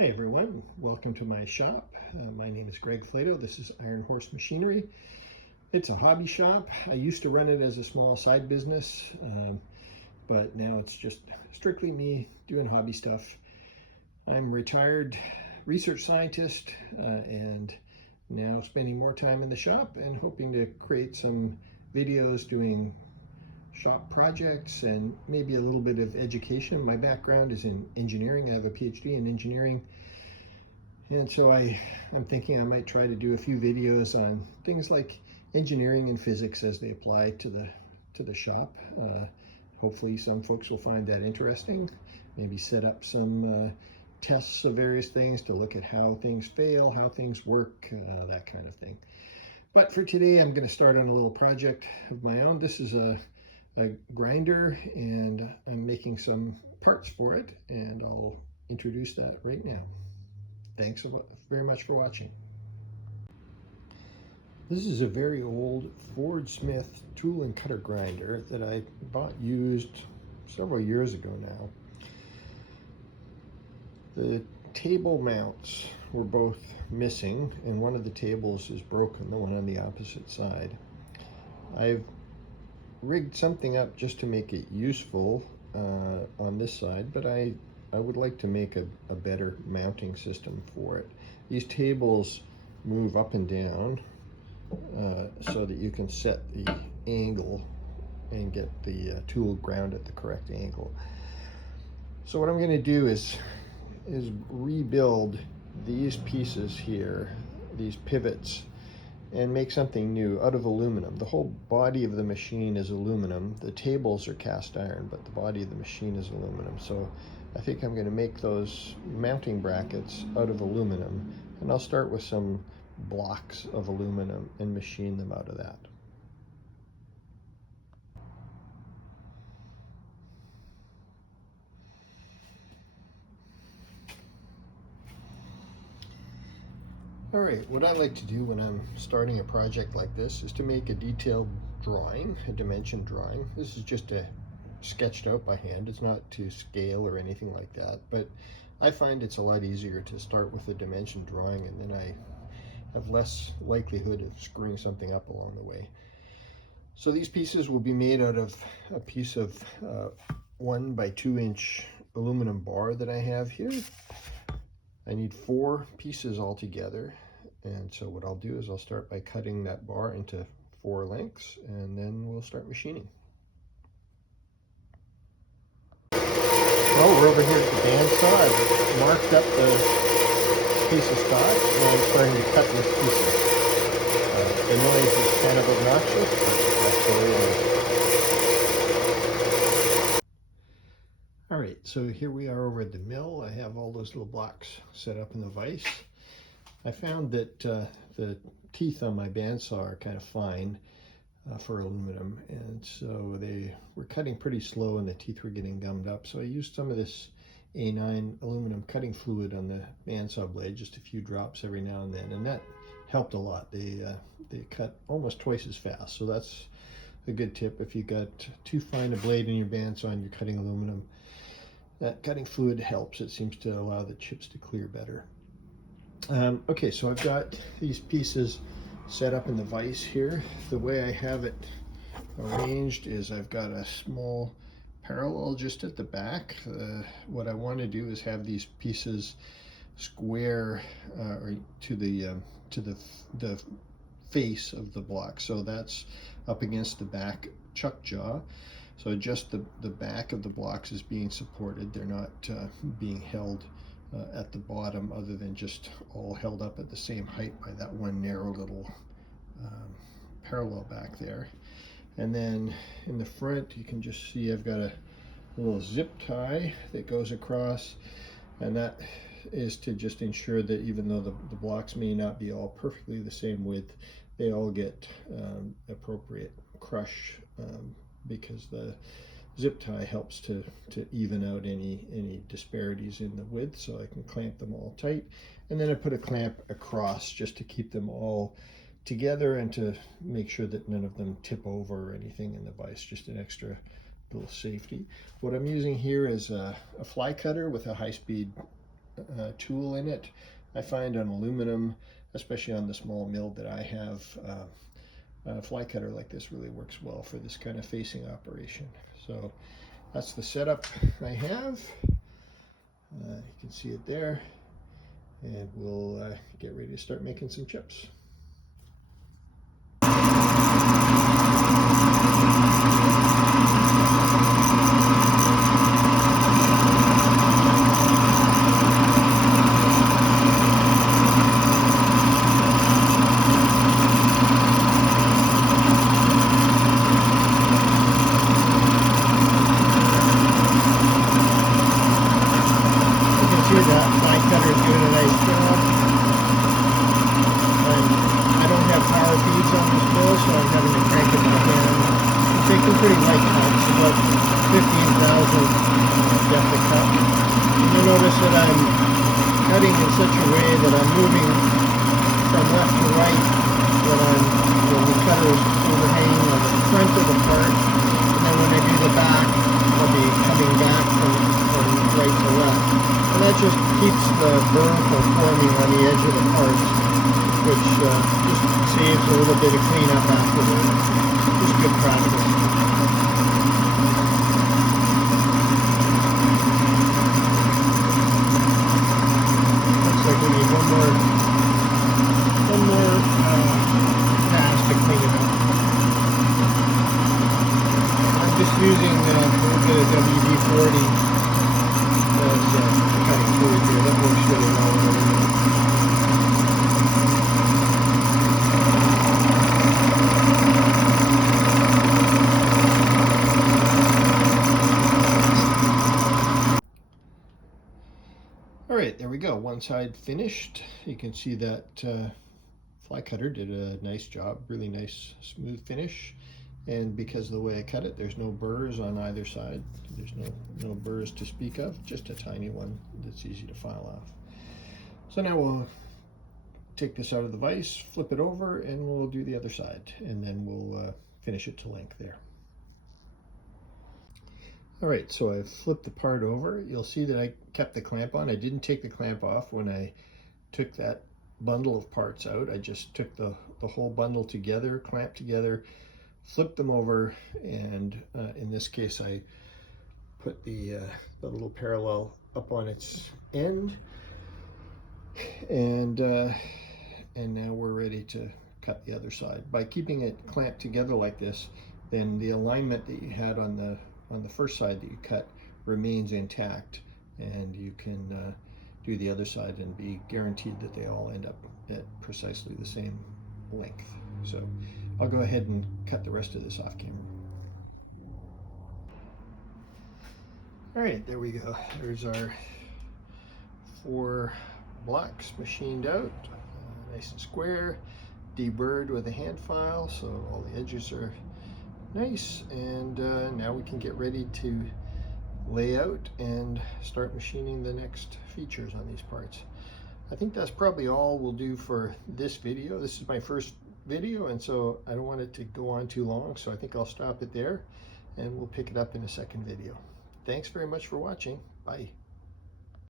Hi everyone, welcome to my shop. My name is Greg Flato. This is Iron Horse Machinery. It's a hobby shop. I used to run it as a small side business, but now it's just strictly me doing hobby stuff. I'm a retired research scientist and now spending more time in the shop and hoping to create some videos doing shop projects and maybe a little bit of education. My background is in engineering. I have a PhD in engineering. And so I'm thinking I might try to do a few videos on things like engineering and physics as they apply to the shop. Hopefully some folks will find that interesting. Maybe set up some tests of various things to look at how things fail, how things work, that kind of thing. But for today, I'm going to start on a little project of my own. This is a grinder, and I'm making some parts for it, and I'll introduce that right now. Thanks very much for watching. This is a very old Ford Smith tool and cutter grinder that I bought used several years ago now. The table mounts were both missing, and one of the tables is broken, the one on the opposite side. I've rigged something up just to make it useful on this side, but I would like to make a better mounting system for it. These tables move up and down so that you can set the angle and get the tool ground at the correct angle. So what I'm going to do is rebuild these pieces here, these pivots, and make something new out of aluminum. The whole body of the machine is aluminum. The tables are cast iron, but the body of the machine is aluminum. So I think I'm going to make those mounting brackets out of aluminum, and I'll start with some blocks of aluminum and machine them out of that. All right, what I like to do when I'm starting a project like this is to make a detailed drawing, a dimension drawing. This is just sketched out by hand. It's not to scale or anything like that, but I find it's a lot easier to start with a dimension drawing, and then I have less likelihood of screwing something up along the way. So these pieces will be made out of a piece of 1 by 2 inch aluminum bar that I have here. I need 4 pieces altogether, and so what I'll do is I'll start by cutting that bar into 4 lengths, and then we'll start machining. Well, we're over here at the bandsaw. I've marked up the piece of stock, and I'm starting to cut these pieces. The noise is kind of obnoxious, but that's the way it is. All right, so here we are over at the mill. I have all those little blocks set up in the vise. I found that the teeth on my bandsaw are kind of fine for aluminum, and so they were cutting pretty slow and the teeth were getting gummed up. So I used some of this A9 aluminum cutting fluid on the bandsaw blade, just a few drops every now and then, and that helped a lot. They cut almost twice as fast, so that's a good tip. If you got too fine a blade in your bandsaw and you're cutting aluminum, that cutting fluid helps. It seems to allow the chips to clear better. Okay, so I've got these pieces set up in the vise here. The way I have it arranged is I've got a small parallel just at the back. What I want to do is have these pieces square to the face of the block. So that's up against the back chuck jaw. So just the back of the blocks is being supported. They're not being held at the bottom, other than just all held up at the same height by that one narrow little parallel back there. And then in the front, you can just see I've got a little zip tie that goes across, and that is to just ensure that even though the blocks may not be all perfectly the same width, they all get appropriate crush, because the zip tie helps to even out any disparities in the width, so I can clamp them all tight. And then I put a clamp across just to keep them all together and to make sure that none of them tip over or anything in the vise, just an extra little safety. What I'm using here is a fly cutter with a high-speed tool in it. I find on aluminum, especially on the small mill that I have, a fly cutter like this really works well for this kind of facing operation. So that's the setup I have. You can see it there, and we'll get ready to start making some chips. That fly cutter is doing a nice job. I don't have power feeds on this mill, so I'm having to crank it by hand. I'm taking pretty light cuts, about 15,000 depth of cut. You'll notice that I'm cutting in such a way that I'm moving from left to right when the cutter is overhanging on the front of the part, and then when I do the back, I'll be coming back from right to left. And that just keeps the burr from forming on the edge of the parts, which just saves a little bit of cleanup afterward. Just good practice. Looks like we need one more pass to clean it up. I'm just using a little bit of WD-40 cutting fluid here. That works really well. All right, there we go. One side finished. You can see that fly cutter did a nice job. Really nice, smooth finish. And because of the way I cut it, there's no burrs on either side. There's no burrs to speak of, just a tiny one that's easy to file off. So now we'll take this out of the vise, flip it over, and we'll do the other side, and then we'll finish it to length there. All right, so I flipped the part over. You'll see that I kept the clamp on. I didn't take the clamp off when I took that bundle of parts out. I just took the whole bundle together, clamped together, flip them over, and in this case I put the little parallel up on its end, and now we're ready to cut the other side. By keeping it clamped together like this, then the alignment that you had on the first side that you cut remains intact, and you can do the other side and be guaranteed that they all end up at precisely the same length. So I'll go ahead and cut the rest of this off camera. All right, there we go. There's our 4 blocks machined out, nice and square, deburred with a hand file, so all the edges are nice. And now we can get ready to lay out and start machining the next features on these parts. I think that's probably all we'll do for this video. This is my first video, and so I don't want it to go on too long, so I think I'll stop it there and we'll pick it up in a second video. Thanks very much for watching. Bye.